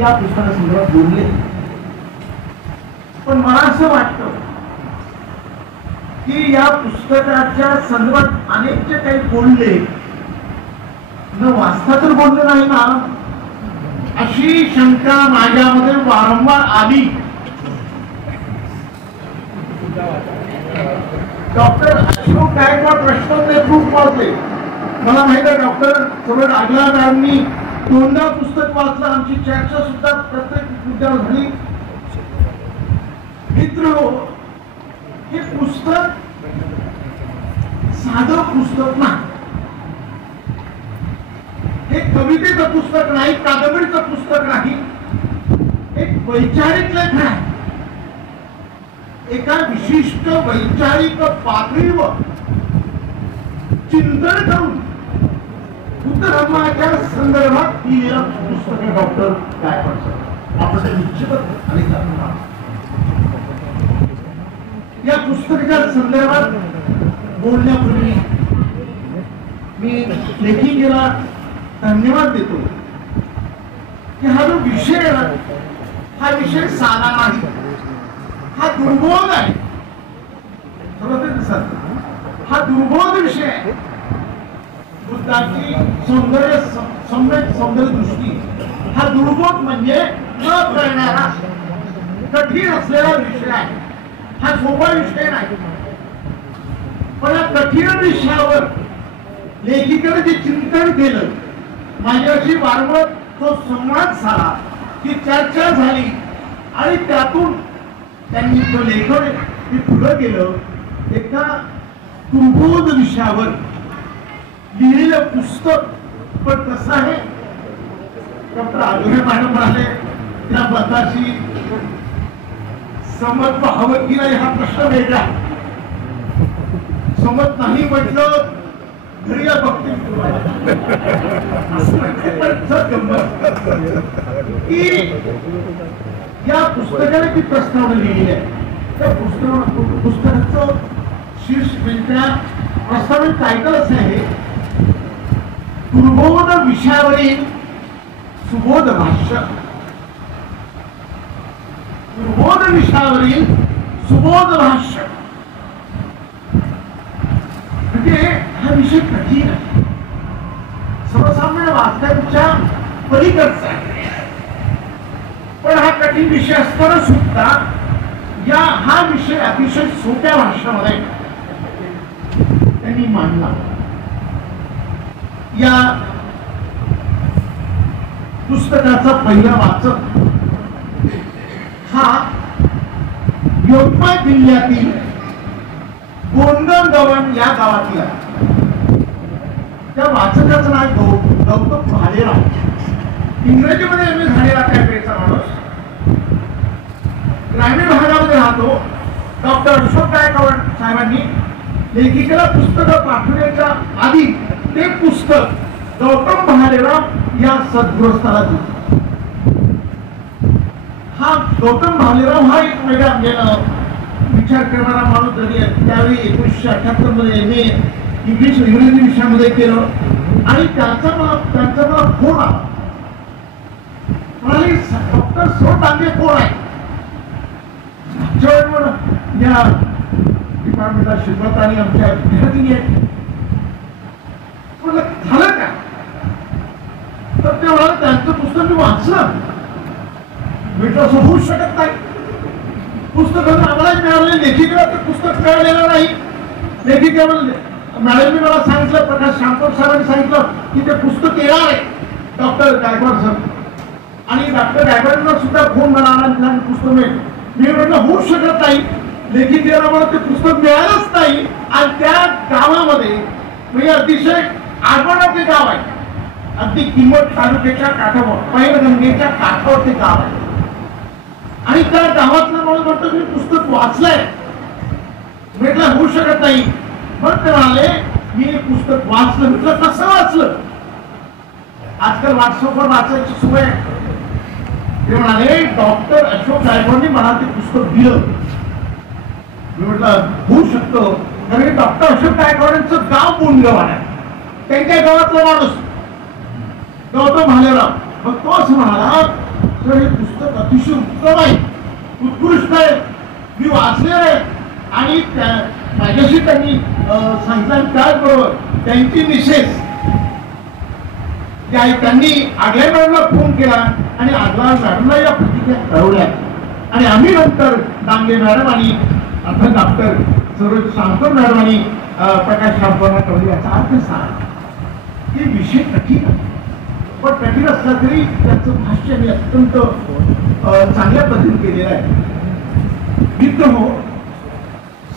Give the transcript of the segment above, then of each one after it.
या पुस्तकासंदर्भात बोलले, पण मला असं वाटतं की या पुस्तकाच्या संदर्भात अनेक जे काही बोलले न वाचता तर बोलले नाही ना, अशी शंका माझ्यामध्ये वारंवार आली. डॉक्टर अशोक गायकवाड प्रश्नोत्तर खूप वाचले. मला माहित आहे डॉक्टर सगळं आगला मॅडमनी दोनदा पुस्तक वाचलं. आमची चर्चा सुद्धा प्रत्येक मुद्द्यावर झाली. मित्र, हे पुस्तक साधं पुस्तक नाही, हे कवितेचं पुस्तक नाही, कादंबरीचं पुस्तक नाही, एक वैचारिक लेखन आहे. एका विशिष्ट वैचारिक पातळीवर चिंतन करून बुद्ध धर्माच्या संदर्भात लिहिलेलं पुस्तक आहे डॉक्टर गायकवाड. आपण निश्चितच अनेक या पुस्तकाच्या संदर्भात बोलण्यापूर्वी मी लेखिकेला धन्यवाद देतो की हा जो विषय हा विषय साधा नाही, हा दुर्बोध आहे. हा दुर्बोध विषय आहे. बुद्धाची सौंदर्य दृष्टी हा दुर्बोध म्हणजे न कळणारा कठीण असलेला विषय आहे. हा सोपा विषय नाही, पण या कठीण विषयावर लेखिकेने जे चिंतन केलं, माझ्याशी वारंवार तो संवाद झाला, ती चर्चा झाली आणि त्यातून त्यांनी तो लेखन ते पुढं गेलं. एका दुर्बोध विषयावर लिहिलेलं पुस्तक. पण कसं आहे, डॉक्टर आजोबे मॅडम म्हणाले त्या मताशी समत हवं की नाही हा प्रश्न वेगळा. समत नाही म्हटलं घरी बघते की या पुस्तकाने ती प्रस्तावना लिहिली आहे. त्या पुस्तकाचं शीर्षक प्रस्तावने टायटल असं आहे, दुर्बोध विषयावरील सुबोध भाष्य. दुर्बोध विषयावरील सुबोध भाष्य म्हणजे हा विषय कठीण आहे, सर्वसामान्य वाचकांच्या पलीकडचा आहे. पण हा कठीण विषय असताना सुद्धा हा विषय अतिशय सोप्या भाषेमध्ये त्यांनी मांडला. या पुस्तकाचा पहिला वाचक हा यवतमाळ जिल्ह्यातील गोंदगवन या गावातील आहे. त्या वाचकाचं नाव गौतम भालेराव. इंग्रजीमध्ये एम ए झालेला त्यावेळेचा माणूस, ग्रामीण भागामध्ये राहतो. डॉक्टर अशोक गायकवाड साहेबांनी लेखिकेला पुस्तकं पाठवण्याच्या आधी ते पुस्तक गौतम भालेराव या सद्गृहस्थाला दिलं. हा गौतम भालेराव हा एक वेगळा विचार करणारा माणूस जरी त्यावेळी 1978 मध्ये एम ए इंग्रजी विषयामध्ये केलं आणि त्यांचा मला फोन आला. म्हणाले डॉक्टर सोटांगे कोण आहे, या डिपार्टमेंटला शिकवत आणि आमच्या विद्यार्थी आहेत. झालं का, तर ते म्हणाले त्यांचं पुस्तक मी वाचलं. भेट असं होऊ शकत नाही. पुस्तक आम्हाला मिळाले, लेखिकेला ते पुस्तक मिळालेलं नाही. लेखिका मॅडमने मला सांगितलं, प्रकाश शांतोर साहेबांनी सांगितलं की ते पुस्तक येणार आहे डॉक्टर गायकवाड सर. आणि डॉक्टर गायकवाडांना सुद्धा फोन मला आला, पुस्तक मिळेल. मी म्हटलं होऊ शकत नाही, लेखिकेला मला ते पुस्तक मिळालंच नाही. आणि त्या गावामध्ये म्हणजे अतिशय आगोंडाचे गाव आहे, अगदी किंमत तालुक्याच्या काठावर, पैनगंगेच्या काठावर ते गाव आहे. आणि त्या गावातलं मला म्हणतो मी पुस्तक वाचलंय. म्हटलं होऊ शकत नाही. मग ते म्हणाले मी पुस्तक वाचलं. म्हटलं कसं वाचलं, आजकाल व्हॉट्सअपवर वाचायची सोय आहे. ते म्हणाले डॉक्टर अशोक गायकवाडनी मला ते पुस्तक दिलं. मी म्हटलं होऊ शकतं, कारण डॉक्टर अशोक गायकवाडांचं गाव बोंडगाव आहे, त्यांच्या गावातला माणूस गौतम भालेराव. मग तो असं म्हणाला तर हे पुस्तक अतिशय उत्तम आहे, उत्कृष्ट आहे, मी वाचले आहे. आणि माझ्याशी त्यांनी सांगितलं, त्याचबरोबर त्यांची मिसेस त्यांनी आगल्या मॅडमला फोन केला आणि आगला मॅडमला या प्रतिक्रिया कळवल्या. आणि आम्ही नंतर डांगे मॅडम आणि अर्थात डॉक्टर सरोज शांकर मॅडम आणि प्रकाश शांपना कळवले. याचा अर्थ सांग की विषय कठीण आहे, पण कठीण असला तरी त्याचं भाष्य मी अत्यंत चांगल्या पद्धतीने केलेलं आहे. मित्र हो,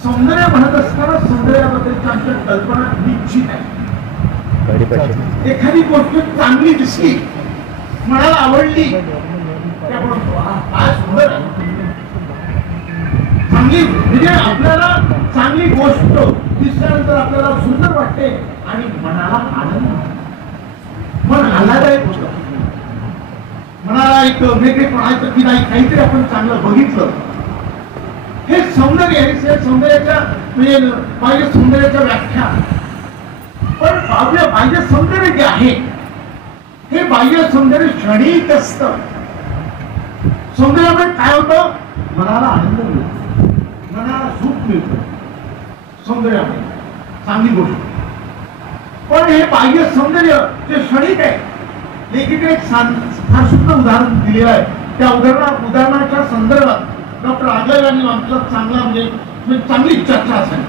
सौंदर्य म्हणत असताना सौंदर्याबद्दलची आमच्या कल्पना निश्चित आहे. एखादी गोष्ट चांगली दिसली, मनाला आवडली, त्यामुळे काय सुंदर आहे, चांगली म्हणजे आपल्याला चांगली गोष्ट दिसल्यानंतर आपल्याला सुंदर वाटते आणि मनाला आनंद, मन आल्हाददायक होतं, मनाला एक वेगळे म्हणायचं की नाही काहीतरी आपण चांगलं बघितलं. हे सौंदर्य आहे. सौंदर्याच्या म्हणजे बाह्य सौंदर्याच्या व्याख्या, पण बाह्य सौंदर्य जे आहे हे बाह्य सौंदर्य क्षणिक असतं. सौंदर्यामुळे काय होतं, मनाला आनंद मिळतो, मनाला सुख मिळतं सौंदर्यामुळे, चांगली गोष्ट. पण हे बाह्य सौंदर्य जे क्षणिक आहे, लेखिकेने फार सुंदर उदाहरण दिलेलं आहे. त्या उदाहरणाच्या संदर्भात डॉक्टर आगले यांनी आमचा चांगला म्हणजे चांगली चर्चा असेल.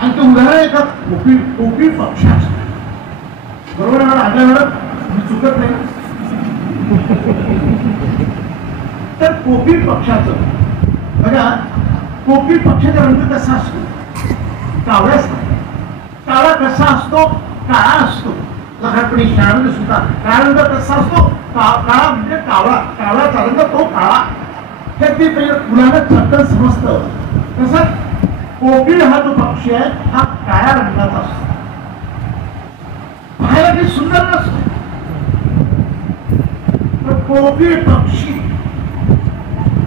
आणि ते उदाहरण येतात कोकिळ पक्षाचं. बरोबर आहे आगल्या मॅडम, मी चुकत नाही. तर कोकिळ पक्षाचं बघा, कोकिळ पक्षाचा रंग कसा असतो, कावळ्याचा. काळा कसा असतो, काळा असतो. लहानपणी शाळेमध्ये सुद्धा काळा रंग कसा असतो, काळा म्हणजे कावळा, कावळ्याचा रंग तो काळा. तर ते मुलांना चटकन समजतं. तसंच कोकिळ हा जो पक्षी आहे हा काळ्या रंगाचा असतो, पाहायला काही सुंदर नसतो. पण कोकिळ पक्षी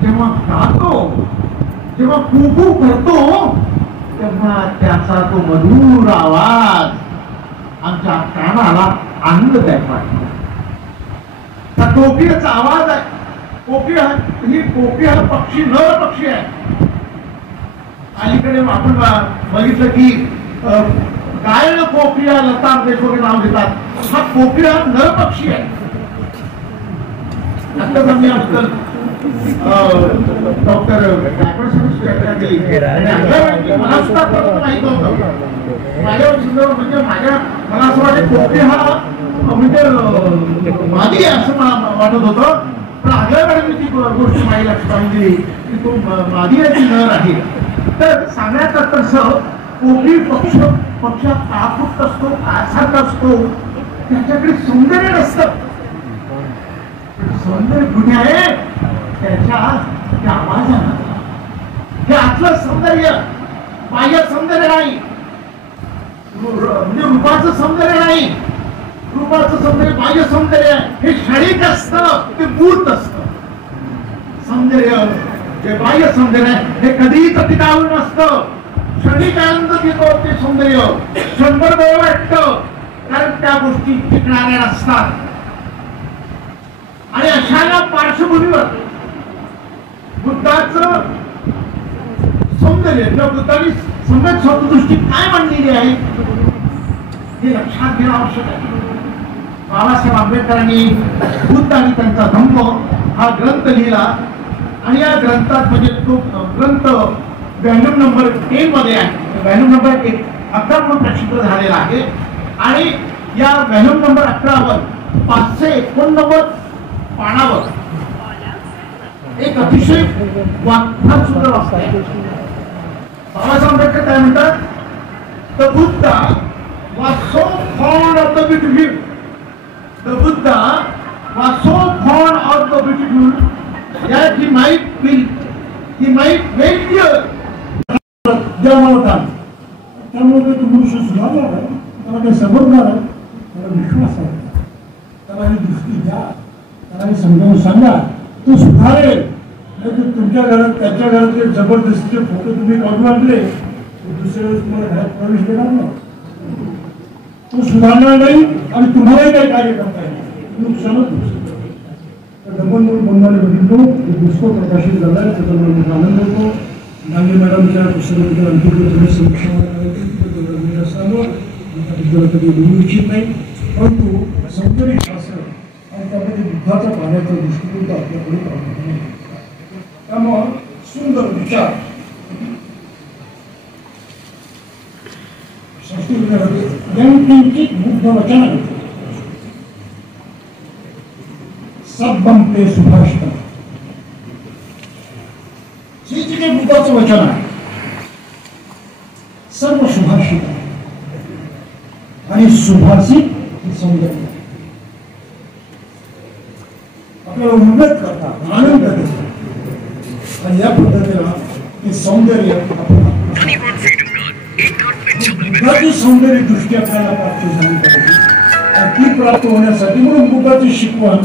जेव्हा गातो, जेव्हा कुकू करतो, तेव्हा त्याचा तो मधुर आवाज आमच्या कानाला आनंददायक वाटतो. त्या कोकिळाचा आवाज आहे. कोकिळ हा पक्षी नर पक्षी आहे. अलीकडे आपण बघितलं की गायन कोकिळा लता देशमुख नाव देतात. हा कोकिळा नर पक्षी आहे. आता आम्ही आजकाल डॉक्टर गायकवाड मला सुद्धा माहित होतं. माझ्यावर सुद्धा म्हणजे मला असं वाटतं कोकिळ हा म्हणजे मादी आहे असं मला वाटत होतं. पण आगळ्याकडे मी ती गोष्ट माझी लक्षात दिली की तो मादी आहे, ती नर आहे. तर सांगण्यात तसं कोकिळ पक्ष कापूट असतो, कासारखा असतो, त्याच्याकडे सौंदर्य नसतं. सौंदर्य कुठे आहे, त्याच्या आवाजात. हे आतलं सौंदर्य, बाह्य सौंदर्य नाही, म्हणजे रूपाचं सौंदर्य नाही. रूपाचं सौंदर्य बाह्य सौंदर्य हे क्षणिक असतं, ते मूर्त असतं. सौंदर्य जे बाह्य सौंदर्य हे कधीही टिकाऊ नसतं. क्षणिक आनंद देतो ते सौंदर्य, क्षणभर वेळ वाटतं, कारण त्या गोष्टी टिकणाऱ्या नसतात. आणि अशा या पार्श्वभूमीवर बुद्धाचं सौंदर्य किंवा बुद्धाने सम्यक सौंदर्यदृष्टी काय मांडलेली आहे हे लक्षात घेणं आवश्यक आहे. बाबासाहेब आंबेडकरांनी बुद्ध आणि त्यांचा धम्म हा ग्रंथ लिहिला आणि या ग्रंथात म्हणजे तो ग्रंथ व्हॅल्यूम नंबर 10 मध्ये आहे. व्हॅल्यूम नंबर 11 म्हणून प्रक्षिप्त झालेला आहे. आणि या व्हॅल्यूम नंबर 11 वर 589 पानावर एक अतिशय फार सुंदर वाक्य आहे. बाबासाहेब आंबेडकर काय म्हणतात, the Buddha was so fond of the beautiful. The Buddha was so fond of the beautiful that he might well hear. त्यामुळे तो मनुष्य सुधारणार आहे, त्याला काही समजणार आहे, त्याला विश्वास आहे, त्याला ही दृष्टी द्या, त्याला ही समजावून सांगा, तो सुधारेल. नाही तुमच्या घरात त्याच्या घरातले जबरदस्तीचे फोटो तुम्ही काढून आणले दुसऱ्या वेळेस तुम्हाला घरात प्रवेश देणार नाही. तो सुधारणार नाही आणि तुम्हालाही काही कार्य करता येईल, नुकसानच होऊ शकतं. आपण बंगाली बघितलो पुस्तक प्रकाशित झालं आहे, त्याचा मला खूप आनंद होतो. डांगे मॅडमच्या पुस्तकाबद्दल आणखी तुम्ही समीक्षा करायची असल्यामुळं त्याबद्दल कधी बोलू इच्छित नाही, परंतु सौंदर्य शास्त्र आणि त्यामध्ये बुद्धाचा पाहण्याचा दृष्टिकोन तर आपल्याकडे प्रामुख्याने आहे. त्यामुळं सुंदर विचार संस्कृतीमध्ये यंकिंचित बुद्ध वचन सब्बम ते सुभाषितम, हे जे काही बुद्धाचं वचन आहे सर्व सुभाषित आहे आणि सुभाषित हे सौंदर्य आपल्याला उन्नत करतात, आनंद देतात आणि या पद्धतीला हे सौंदर्य आपण बुद्धाची सौंदर्य दृष्टी आपल्याला प्राप्त झाली पाहिजे. आणि ती प्राप्त होण्यासाठी म्हणून बुद्धाची शिकवण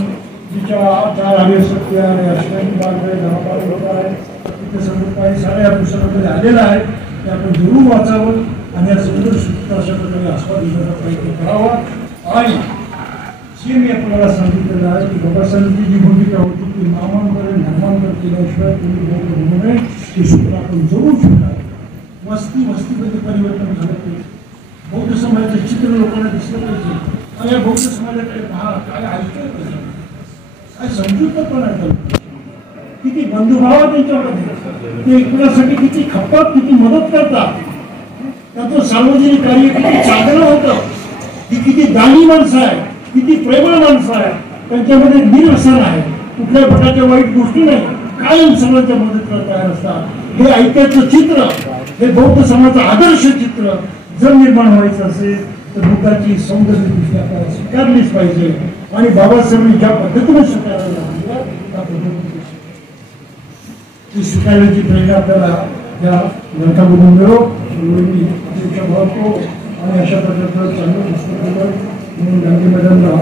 जिच्या 4 आर्य सत्य आणि अष्टांगी मार्ग आहे, 10 पावलं आहे, तिथे सगळं काही साऱ्या या पुस्तकामध्ये आलेलं आहे. ते आपण जरूर वाचावं आणि या सुंदर सूत्र अशा प्रकारे आस्वाद घेण्याचा प्रयत्न करावा. आणि जे मी आपल्याला सांगितलेलं आहे की बाबासाहेबांची जी भूमिका होती की नामांतर धर्मांतर केल्याशिवाय तुम्ही बौद्ध होऊ नये, ते सूत्र आपण जरूर शिकणार. वस्तीमध्ये परिवर्तन झालं पाहिजे, बौद्ध समाजाचं चित्र लोकांना दिसलं पाहिजे आणि या बौद्ध समाजाकडे पहा, काय ऐकलं पाहिजे, काय समजूत पण ऐकलं, किती बंधुभाव त्यांच्यामध्ये, ते एकमेकांसाठी किती खपतात, किती मदत करतात, त्याचं सार्वजनिक कार्य किती चांगलं होतं, ती किती दानी माणसं आहे, किती प्रेमळ माणसं आहे, त्यांच्यामध्ये निरसन आहे, कुठल्या प्रकारच्या वाईट गोष्टी नाही, कायम सगळ्यांच्या मदतीला तयार असतात. हे ऐक्याचं चित्र, हे बौद्ध समाजाचं आदर्श चित्र जर निर्माण व्हायचं असेल तर बुद्धाची सौंदर्य दृष्टी आपल्याला स्वीकारलीच पाहिजे. आणि बाबासाहेबांनी ज्या पद्धतीने स्वीकारायला लागल्या त्या पद्धतीने ती स्वीकारण्याची प्रेरणा आपल्याला या ग्रंथामधून मिळो. मी अपेक्षा बाळगतो आणि अशा प्रकारचं चांगलं पुस्तक दिलं म्हणून गांधी मॅडमला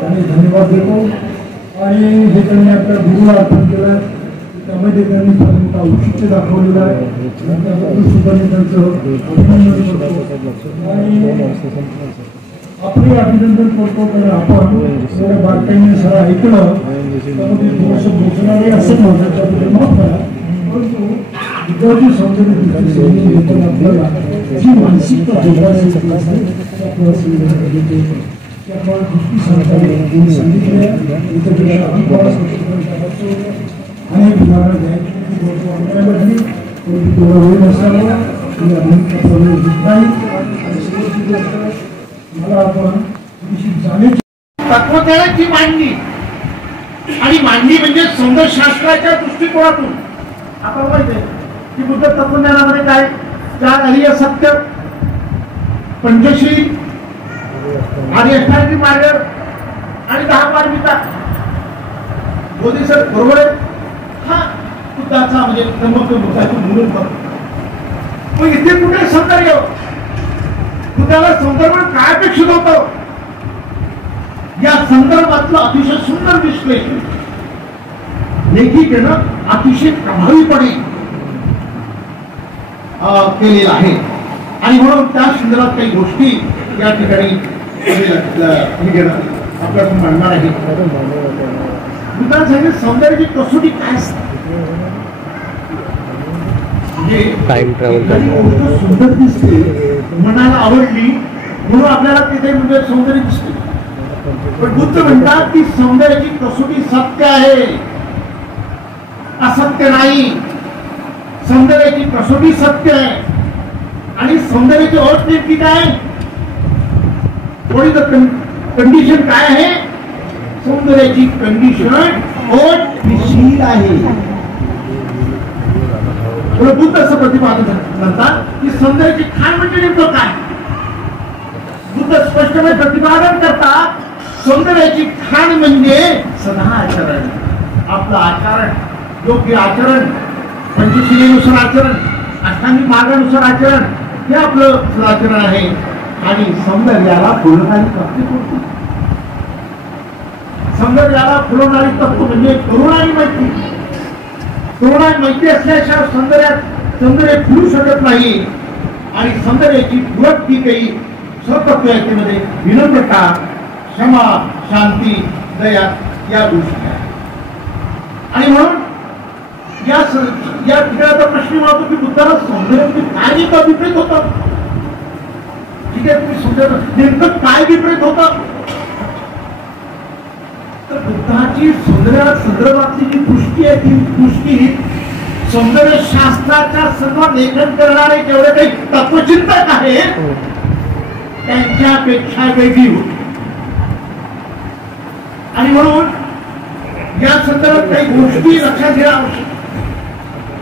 त्यांनी धन्यवाद देतो. आणि हे त्यांनी आपल्या गुरुला अर्पण केलं आहे, त्यामध्ये त्यांनी फार मोठा औचित्य दाखवलेलं आहे, त्याबद्दल सुद्धा मी त्यांचं अभिनंदन करतो. आणि आपले अभिनंदन करतो कारण आपण एवढ्या बारकाईने सगळं ऐकलं, त्यामध्ये थोडंसं बोचणारे असं नव्हतं, त्याबद्दल माफ करा. परंतु विद्यार्थी सौंदर्य आपल्याला जी मानसिकता जोपासायची असते त्यामुळे गोष्टी सांगितल्या अनेक उदाहरणं द्यायची घडली, परंतु तेवढा वेळ नसल्यामुळे मला आपण तत्वज्ञानाची मांडणी आणि मांडणी म्हणजे सौंदर्यशास्त्राच्या दृष्टिकोनातून आपण माहिती आहे की बुद्ध तत्वज्ञानामध्ये काय 4 आर्य सत्य, पंचशील आणि अष्टांगी मार्ग आणि 10 पारमिता बोधिसत्व बरोबर आहे. हा बुद्धाचा म्हणजे बुद्धाची म्हणून मग इथे कुठे सौंदर्य, बुद्धाला सौंदर्य काय अपेक्षित होतं या संदर्भातलं अतिशय सुंदर विश्लेषण लेखिकेनं अतिशय प्रभावीपणे केलेलं आहे. आणि म्हणून त्या संदर्भात काही गोष्टी या ठिकाणी आपल्याला मांडणार आहे. बुद्धाने सांगितलं सौंदर्याची कसोटी काय असते, म्हणजे सुंदर दिसते, मनाला आवडली म्हणून आपल्याला तिथे म्हणजे सौंदर्य दिसते. पण बुद्ध म्हणतात की सौंदर्याची कसोटी सत्य आहे, असत्य नाही. सौंदर्याची कसोटी सत्य आहे आणि सौंदर्याची अट नेमकी काय, कंडिशन काय आहे, सौंदर्याची कंडिशन अटशील आहे. बुद्ध असं प्रतिपादन करतात की सौंदर्याची खाण म्हणजे नेमकं काय. बुद्ध स्पष्टपणे प्रतिपादन करतात सौंदर्याची खाण म्हणजे सदाचरण, आपलं आचरण, योग्य आचरण, पंचशिलेनुसार आचरण, अष्टांगी मार्गानुसार आचरण, हे आपलं सदाचरण आहे. आणि सौंदर्याला फुलणारी प्राप्ती कोणती, सौंदर्याला फुलवणारी तत्व म्हणजे करुणा आणि मैत्री. करुणा आणि मैत्री असल्याशिवाय सौंदर्य फुलू शकत नाही. आणि सौंदर्याची फुलक ती काही आणि म्हणून या ठिकाणाचा प्रश्न म्हणतो की बुद्धाला सौंदर्यामध्ये काय नेमकं विपरीत होतं. ठीक आहे, तुम्ही समजा नेमकं काय विपरीत होतं. तर बुद्धाची सौंदर्या संदर्भातली जी दृष्टी आहे ती दृष्टी सौंदर्य शास्त्राच्या सर्व लेखन करणारे जेवढे काही तत्वचिंतक आहेत त्यांच्यापेक्षा वेगळी होती. आणि म्हणून या संदर्भात काही गोष्टी लक्षात घेणं आवश्यक.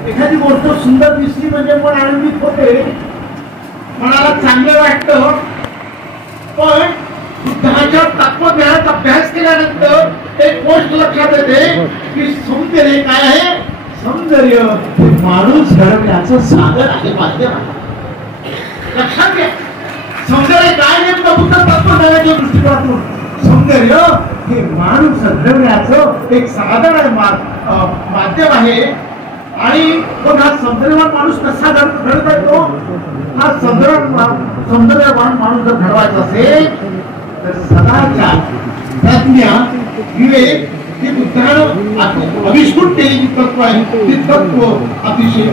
एखादी गोष्ट सुंदर दिसली म्हणजे मन आनंदित होते, मनाला चांगलं वाटतं. पण बुद्धाच्या तत्वज्ञानाचा अभ्यास केल्यानंतर एक गोष्ट लक्षात येते की सौंदर्य काय आहे. सौंदर्य हे माणूस घडवण्याचं साधन आहे, माध्यम आहे. लक्षात घ्या, सौंदर्य काय नेमकं बुद्ध तत्वज्ञानाच्या दृष्टिकोनातून सौंदर्य हे माणूस घडवण्याचं एक साधन आहे, माध्यम आहे. आणि मग हा सौंदर्यवान माणूस कसा घडता येतो. हा सौंदर्यवान माणूस जर घडवायचा असेल तर सदाचार, प्रज्ञा, विवेक ही बुद्धानं आविष्कृत केलेली तत्व आहे. ती तत्व अतिशय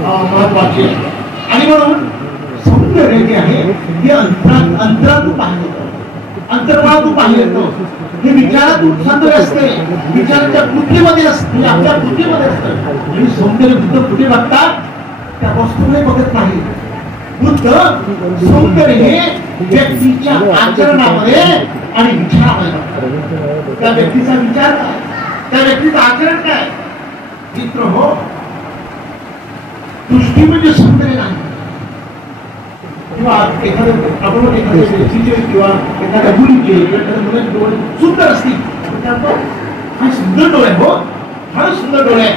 महत्वाची आहे. आणि म्हणून सौंदर्य जे आहे हे अंतरातून पाहिलं जातं, अंतर्मनातून पाहिलं जातं. हे विचारातून सौंदर्य असते, विचाराच्या कृतीमध्ये असते, आपल्या कृतीमध्ये असतं. आणि सौंदर्य बुद्ध कुठे बघतात, त्या वस्तूने बघत नाही. बुद्ध सौंदर्य हे व्यक्तीच्या आचरणामध्ये आणि विचारामध्ये बघतात. त्या व्यक्तीचा विचार काय, त्या व्यक्तीचं आचरण काय. मित्र हो, दृष्टी म्हणजे सौंदर्य नाही. किंवा एखाद्या व्यक्तीचे किंवा एखाद्या मुलीचे एखाद्या मुलाचे डोळे सुंदर असतील, हा सुंदर डोळे, हो फार सुंदर डोळे,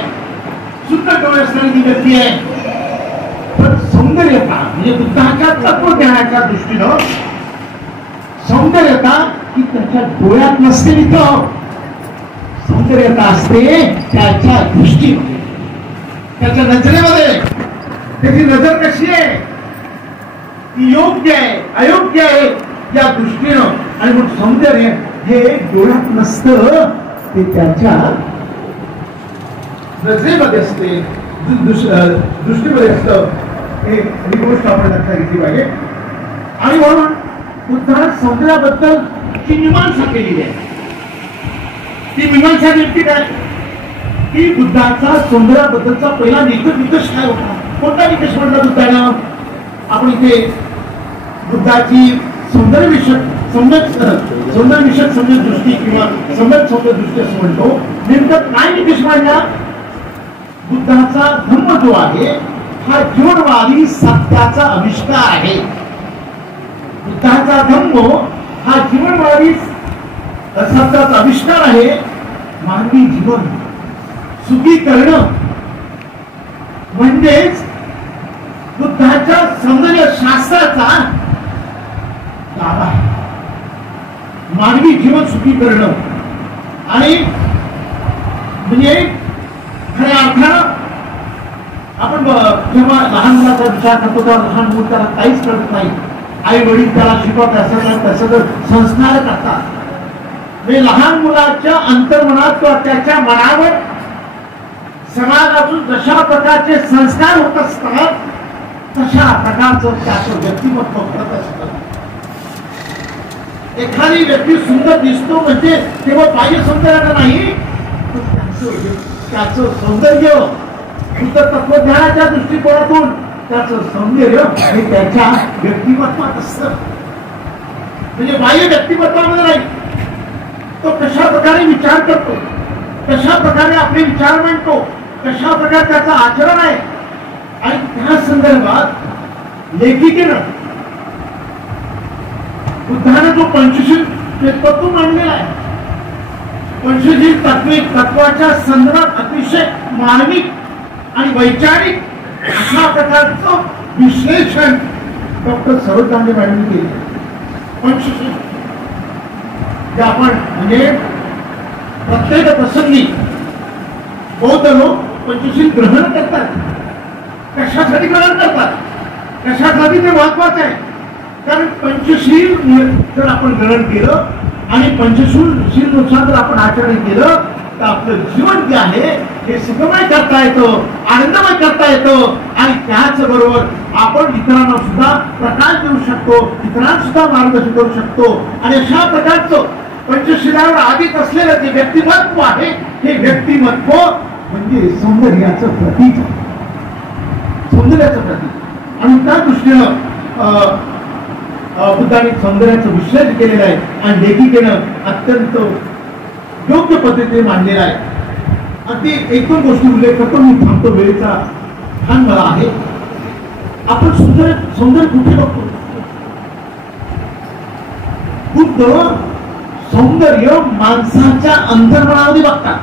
सुंदर डोळे असणारी ती व्यक्ती आहे. पण सौंदर्यता म्हणजे बुद्धाच्या तत्वज्ञानाच्या दृष्टीनं सौंदर्यता ही त्याच्या डोळ्यात नसते. मित्र, सौंदर्यता असते त्याच्या दृष्टीमध्ये, त्याच्या नजरेमध्ये. त्याची नजर कशी आहे, योग्य आहे अयोग्य आहे या दृष्टीनं. आणि मग सौंदर्य हे डोळ्यात नसतं, ते त्याच्या नजरेमध्ये असते, दृष्टीमध्ये असतं. ही गोष्ट आपण लक्षात घेतली पाहिजे. आणि म्हणून बुद्धाने सौंदर्याबद्दल ची मीमांसा केलेली आहे. ती मीमांसा नेमकी काय की बुद्धाचा सौंदर्याबद्दलचा पहिला निकष काय होता. कोणता निकष म्हटला बुद्धानं. आपण इथे बुद्धाची सौंदर्यविषयक सम्यक दृष्टी किंवा सम्यक सौंदर्य दृष्टी असं म्हणतो. नेमकं काय निकष मांडला. बुद्धाचा धर्म जो आहे हा जीवनवादी सत्याचा आविष्कार आहे. बुद्धाचा धर्म हा जीवनवादी सत्याचा आविष्कार आहे. मानवी जीवन सुखी करणं म्हणजेच बुद्धाच्या सौंदर्य शास्त्राचा दावा आहे. मानवी जीवन सुखी करणं आणि म्हणजे खऱ्या अर्थानं आपण जेव्हा लहान मुलाचा विचार करतो तेव्हा लहान मूल त्याला काहीच कळत नाही. आई वडील त्याला शिकवत असतात, त्याचं संस्कार करतात. म्हणजे लहान मुलाच्या अंतर्मनात किंवा त्याच्या मनावर समाजातून जशा प्रकारचे संस्कार होत असतात तशा प्रकारचं त्याचं व्यक्तिमत्व करत असतं. एखादी व्यक्ती सुंदर दिसतो म्हणजे केवळ बाह्य सौंदर्यानं नाही, त्याचं सौंदर्य शुद्ध तत्वज्ञानाच्या दृष्टिकोनातून त्याचं सौंदर्य हे त्याच्या व्यक्तिमत्वात असतं. म्हणजे बाह्य व्यक्तिमत्वामध्ये नाही. तो कशा प्रकारे विचार करतो, कशा प्रकारे आपले विचार मांडतो, कशा प्रकारे त्याचं आचरण आहे. आणि त्या संदर्भात लेखिकेनं बुद्धाने जो पंचशील तत्व मांडलेला आहे, पंचशील तत्वाच्या संदर्भात अतिशय मार्मिक आणि वैचारिक अशा प्रकारचं विश्लेषण डॉक्टर सरोज दांडे मॅडमने केले. पंचशील जे आपण म्हणजे प्रत्येक प्रसंगी बौद्ध लोक पंचशील ग्रहण करतात. कशासाठी ग्रहण करतात, कशासाठी ते महत्वाचं आहे. कारण पंचशील जर आपण ग्रहण केलं आणि पंचशील नुसार जर आपण आचरण केलं तर आपलं जीवन जे आहे हे सुखमय करता येतं, आनंदमय करता येतं. आणि त्याच बरोबर आपण इतरांना सुद्धा प्रकाश देऊ शकतो, इतरांना सुद्धा मार्गदर्शन करू शकतो. आणि अशा प्रकारचं पंचशिलावर आधिक असलेलं जे व्यक्तिमत्व आहे हे व्यक्तिमत्व म्हणजे सौंदर्याचं प्रतीक, सौंदर्याचं प्रतीक. आणि त्या दृष्टीनं बुद्धाने सौंदर्याचं विश्लेषण केलेलं आहे आणि लेखिकेनं अत्यंत योग्य पद्धतीने मांडलेला आहे. अगदी एक दोन गोष्टी उल्लेख करतो, मी थांबतो, वेळेचा भान मला आहे. आपण सौंदर्य कुठे बघतो? बुद्ध सौंदर्य माणसाच्या अंतर्मनामध्ये बघतात.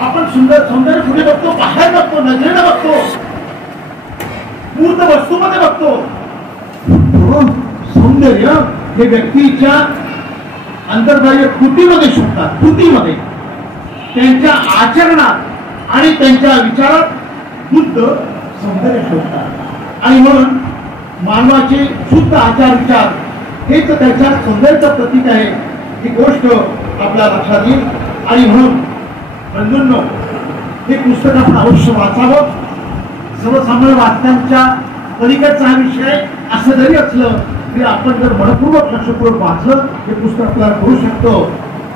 आपण सौंदर्य कुठे बघतो? बाहेर बघतो, नजरेनं बघतो, मूर्त वस्तूमध्ये बघतो. सौंदर्य हे व्यक्तीच्या अंतर्बाह्य कृतीमध्ये शोधतात, कृतीमध्ये, त्यांच्या आचरणात आणि त्यांच्या विचारात बुद्ध सौंदर्य शोधतात. आणि म्हणून मानवाचे शुद्ध आचार विचार हेच त्याच्या सौंदर्याचं प्रतीक आहे. ही गोष्ट आपल्या लक्षात येईल. आणि म्हणून बंधूंनो, हे पुस्तक आपण अवश्य वाचावं. सर्वसामान्य वाचनांच्या पलीकडचा हा विषय असं जरी असलं तरी आपण जर मनपूर्वक लक्षपूर्वक वाचलं हे पुस्तक आपल्याला करू शकतो.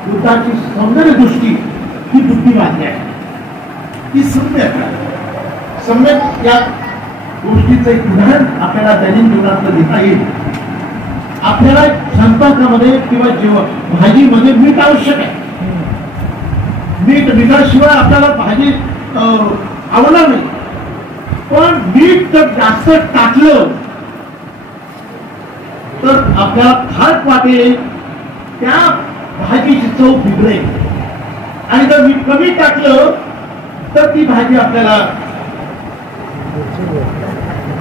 बुद्धाची सौंदर्य दृष्टी ही बुद्धिवादी आहे, ती सम्यक आहे. सम्यक या गोष्टीचं एक उदाहरण आपल्याला दैनंदिन जीवनात देता येईल. आपल्याला स्वयंपाकामध्ये किंवा जेवण भाजीमध्ये मीठ आवश्यक आहे. मिठाशिवाय आपल्याला भाजी आवडणार नाही. पण मीठ जर जास्त टाकलं तर आपल्याला खाट वाटेल, त्या भाजीची चव बिघडेल. आणि जर मीठ कमी टाकलं तर ती भाजी आपल्याला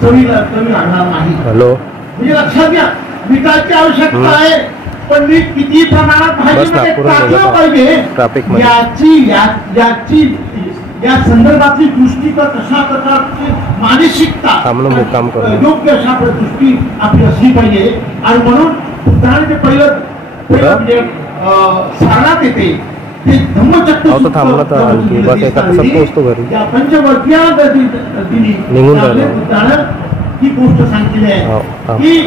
चवीला कमी लागणार नाही. म्हणजे लक्षात घ्या, मिठाची आवश्यकता आहे, पण मीठ किती प्रमाणात भाजीमध्ये टाकलं पाहिजे याची या संदर्भातली दृष्टी तर तशा प्रकारची मानसिकता योग्य अशा दृष्टी आपली असली पाहिजे. आणि म्हणून बुद्धाने ते पहिलं म्हणजे सारणात येते ते धम्मचक्र पंचवर्गीय बुद्धानं ही गोष्ट सांगितली आहे की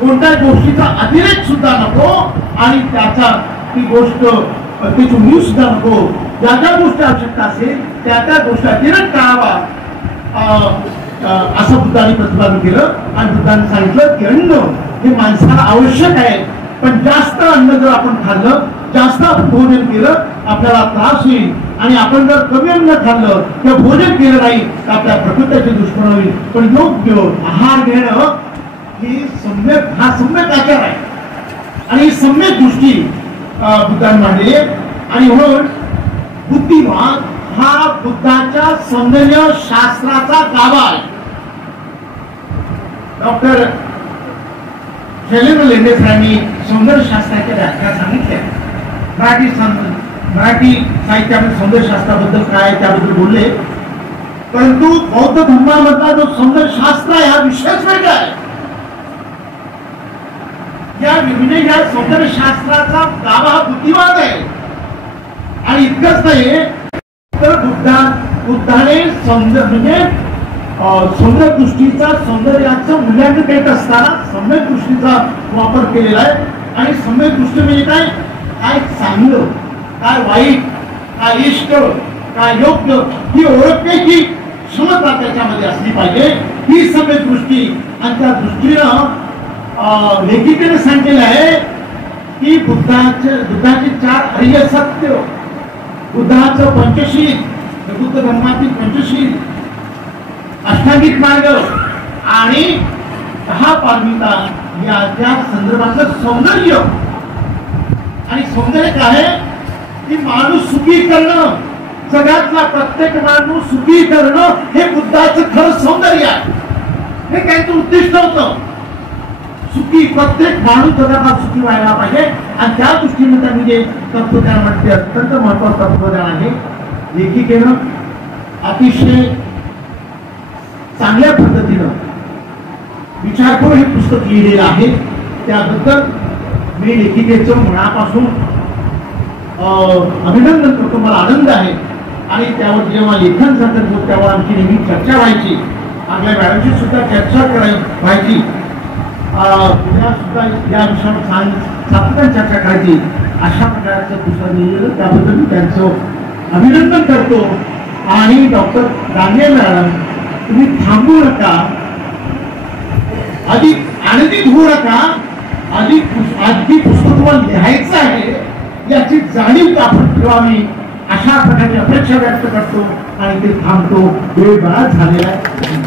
कोणत्या गोष्टीचा अतिरेक सुद्धा नको आणि त्याचा ती गोष्ट त्याची उणीव सुद्धा नको. ज्या ज्या गोष्टी आवश्यकता असेल त्या त्या गोष्टी अतिरेक टाळावा असं बुद्धाने प्रतिपादन केलं. आणि बुद्धाने सांगितलं की अन्न हे माणसाला आवश्यक आहे, पण जास्त अन्न जर आपण खाल्लं, जास्त आपण भोजन केलं आपल्याला त्रास होईल. आणि आपण जर कमी अन्न खाल्लं किंवा भोजन केलं नाही तर आपल्या प्रकृतीचे दुष्परिणाम होईल. पण योग्य आहार घेणं ही हा सम्यक आचार आहे आणि ही सम्यक दृष्टी बुद्धाने मांडली. आणि म्हणून बुद्धिमान हा बुद्धाच्या सौंदर्य शास्त्राचा गाभा आहे. डॉक्टर शैलेंद्र लेंडे सरांनी सौंदर्य शास्त्राच्या व्याख्या सांगितल्या. मराठी साहित्यामध्ये सौंदर्य शास्त्राबद्दल काय त्याबद्दल बोलले. परंतु बौद्ध धर्मामधला जो सौंदर्य शास्त्र आहे हा विषयच वेगळा आहे. या सौंदर्य शास्त्राचा गाभा हा बुद्धिवाद आहे. आणि इतकंच नाही तर बुद्धाने म्हणजे सौंदर्य दृष्टीचा सौंदर्याचं मूल्यांकन करीत असताना सम्यक दृष्टीचा वापर केलेला आहे. आणि सम्यक दृष्टी म्हणजे काय चांगलं, काय वाईट, काय इष्ट, काय योग्य ही ओळखण्याची क्षमता त्याच्यामध्ये असली पाहिजे. ही सम्यक दृष्टी. आणि त्या दृष्टीनं लेखिकेने सांगितलेलं आहे की बुद्धाचे 4 आर्य सत्य, बुद्धाचं पंचशील, बुद्ध धर्मातील पंचशील, अष्टांगिक मार्ग आणि 10 पारमिता याच्या संदर्भातलं सौंदर्य. आणि सौंदर्य काय की माणूस सुखी करणं, जगातला प्रत्येक माणूस सुखी करणं हे बुद्धाचं खरं सौंदर्य आहे. हे त्यांचं उद्दिष्ट होतं. सुखी प्रत्येक माणूस जगात सुखी व्हायला पाहिजे. आणि त्या दृष्टीने त्यांनी जे तत्वज्ञान म्हणते अत्यंत महत्वाचं तत्वज्ञान आहे. लेखिकेनं अतिशय चांगल्या पद्धतीनं विचार करून हे पुस्तक लिहिलेलं आहे. त्याबद्दल मी लेखिकेचं मनापासून अभिनंदन करतो. मला आनंद आहे. आणि त्यावर जेव्हा लेखन सादर होत तेव्हा आमची नेहमी चर्चा व्हायची. आपल्या मॅडमची सुद्धा चर्चा व्हायची. उद्या सुद्धा या विषयावर सातत्याने चर्चा करायची. अशा प्रकारचं पुस्तक लिहिलेलं त्याबद्दल मी त्यांचं अभिनंदन करतो. आणि डॉक्टर दांगे मॅडम, तुम्ही थांबू नका, अधिक आनंदित होऊ नका. अधिक पुस्तक तुम्हाला लिहायचं आहे याची जाणीव आपण ठेवावी अशा प्रकारची अपेक्षा व्यक्त करतो आणि ते थांबतो. वेळ बराच झालेला आहे.